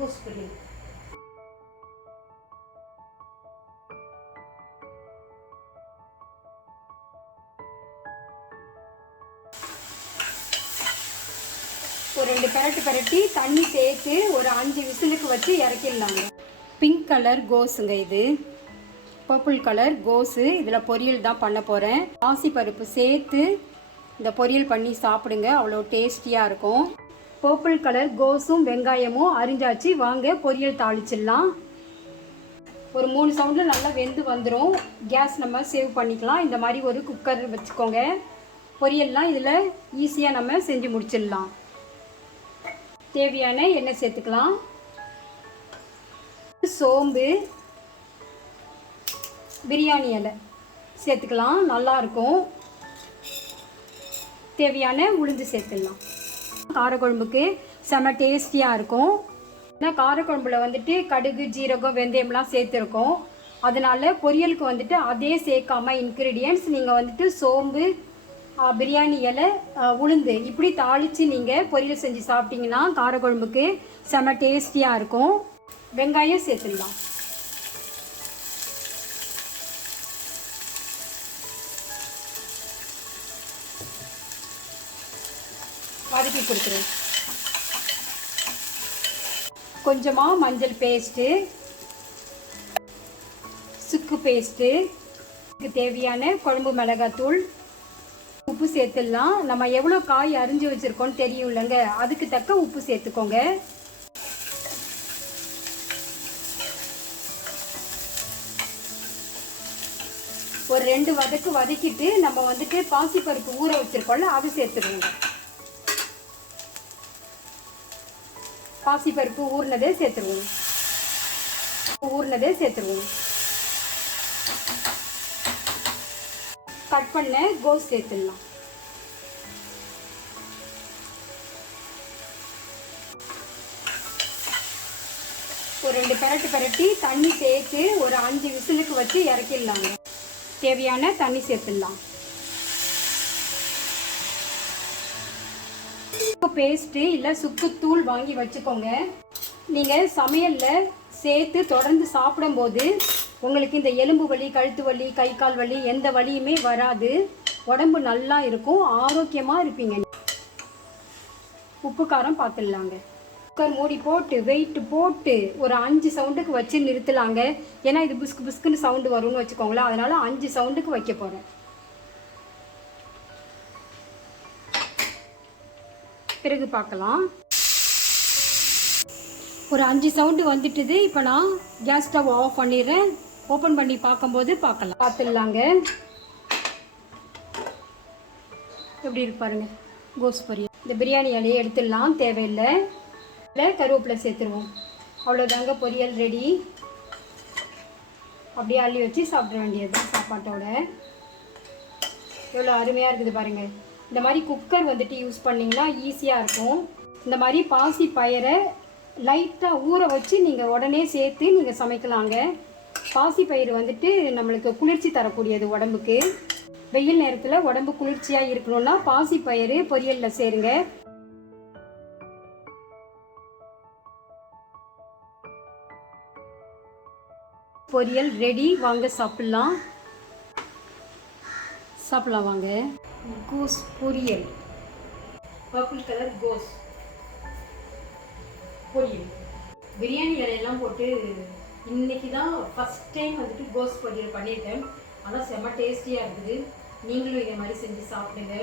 Господи. ஒரு ரெண்டு பரட்டு பெரட்டி தண்ணி சேர்த்து ஒரு அஞ்சு விசிலுக்கு வச்சு இறக்கிடலாங்க. பிங்க் கலர் கோஸுங்க இது. பர்பிள் கலர் கோஸு. இதில் பொரியல் தான் பண்ண போகிறேன் பாசி பருப்பு சேர்த்து இந்த பொரியல் பண்ணி சாப்பிடுங்க. அவ்வளோ டேஸ்டியாக இருக்கும். பர்பிள் கலர் கோஸும் வெங்காயமும் அரிஞ்சாச்சு. வாங்க பொரியல் தாளிச்சிடலாம். ஒரு மூணு சவுண்டில் நல்லா வெந்து வந்துடும் கேஸ் நம்ம சேவ் பண்ணிக்கலாம். இந்த மாதிரி ஒரு குக்கர் வச்சுக்கோங்க. பொரியல்லாம் இதில் ஈஸியாக நம்ம செஞ்சு முடிச்சிடலாம். தேவையான எண்ணெய் சேர்த்துக்கலாம். சோம்பு பிரியாணி இலை சேர்த்துக்கலாம். நல்லாயிருக்கும் தேவையான உளுந்து சேர்த்துடலாம். காரக்குழம்புக்கு செம டேஸ்டியாக இருக்கும். ஏன்னா காரக்குழம்புல வந்துட்டு கடுகு ஜீரகம் வெந்தயம்லாம் சேர்த்துருக்கோம். அதனால பொரியலுக்கு வந்துட்டு அதே சேர்க்காம இன்க்ரீடியன்ட்ஸ் நீங்கள் வந்துட்டு சோம்பு பிரியாணி இலை உளுந்து இப்படி தாளித்து நீங்கள் பொரியல் செஞ்சு சாப்பிட்டீங்கன்னா காரக்குழம்புக்கு செம டேஸ்டியாக இருக்கும். வெங்காயம் சேர்த்துடலாம். வதக்கி கொடுத்துருவேன் கொஞ்சமாக மஞ்சள் பேஸ்ட்டு சுக்கு பேஸ்ட்டு இதுக்கு தேவையான குழம்பு மிளகாத்தூள் உப்பு சேர்த்துடலாம். நம்ம எவ்வளோ காய் அரிஞ்சு வச்சுருக்கோன்னு தெரியும் இல்லைங்க அதுக்கு தக்க உப்பு சேர்த்துக்கோங்க. ஒரு ரெண்டு வதக்கு வதக்கிட்டு நம்ம வந்துட்டு பாசிப்பருப்பு ஊற வச்சுருக்கோம்ல அது சேர்த்துருவோங்க பாசிப்பருப்பு ஊறினதே சேர்த்துருவோம். ஊறினதே சேர்த்துருவோம். கட் பண்ண கோஸ் சேர்த்துடலாம். ஒரு ரெண்டு பெரட்டு பெரட்டி தண்ணி சேர்த்து ஒரு அஞ்சு விசிலுக்கு வச்சு இறக்கிடலாங்க. தேவையான தண்ணி சேர்த்துடலாம். பேஸ்ட்டு இல்லை சுக்குத்தூள் வாங்கி வச்சுக்கோங்க. நீங்கள் சமையலில் சேர்த்து தொடர்ந்து சாப்பிடும்போது உங்களுக்கு இந்த எலும்பு வலி கழுத்து வலி கை கால் வலி எந்த வலியுமே வராது. உடம்பு நல்லா இருக்கும் ஆரோக்கியமாக இருப்பீங்க. உப்பு காரம் பார்த்துடலாங்க குக்கர் மூடி போட்டு வெயிட் போட்டு ஒரு அஞ்சு சவுண்டுக்கு வச்சு நிறுத்தலாங்க. ஏன்னா இது புஸ்கு புஸ்குன்னு சவுண்டு வரும்னு வச்சுக்கோங்களேன். அதனால் அஞ்சு சவுண்டுக்கு வைக்க போகிறேன் பிறகு பார்க்கலாம். ஒரு அஞ்சு சவுண்டு வந்துட்டுது. இப்போ நான் கேஸ் ஸ்டவ் ஆஃப் பண்ணிடுறேன். ஓப்பன் பண்ணி பார்க்கும்போது பார்க்கலாம். பார்த்துடலாங்க. எப்படி இருப்பாருங்க பாருங்க. கோஸ் பொரியல் இந்த பிரியாணி இலையை எடுத்துடலாம். தேவையில்லை. இல்லை கருவேப்பிலை சேர்த்துருவோம். அவ்வளோதாங்க பொரியல் ரெடி அப்படியே அள்ளி வச்சு சாப்பிட வேண்டியது சாப்பாட்டோட. எவ்வளோ அருமையாக இருக்குது பாருங்கள் இந்த மாதிரி குக்கர் வந்துட்டு யூஸ் பண்ணிங்கன்னா ஈஸியாக இருக்கும். இந்த மாதிரி பாசி பயிரை லைட்டாக ஊற வச்சு நீங்கள் உடனே சேர்த்து நீங்கள் சமைக்கலாங்க. பாசி பயிர் வந்துட்டு நம்மளுக்கு குளிர்ச்சி தரக்கூடியது உடம்புக்கு. வெயில் நேரத்தில் உடம்பு குளிர்ச்சியாக இருக்கணும்னா பாசி பயிறு பொரியலில் சேருங்க. பொரியல் ரெடி வாங்க சாப்பிட்லாம். சாப்பிடலாம் வாங்க கோஸ் பொரியல். பர்பிள் கலர் கோஸ். பொரியல். பிரியாணி இலையெல்லாம் போட்டு இன்னைக்கு தான் ஃபஸ்ட் டைம் வந்துட்டு கோஸ் பொரியல் பண்ணியிருக்கேன். ஆனால் செம்ம டேஸ்டியாக இருக்குது. நீங்களும் இதே மாதிரி செஞ்சு சாப்பிடுங்க.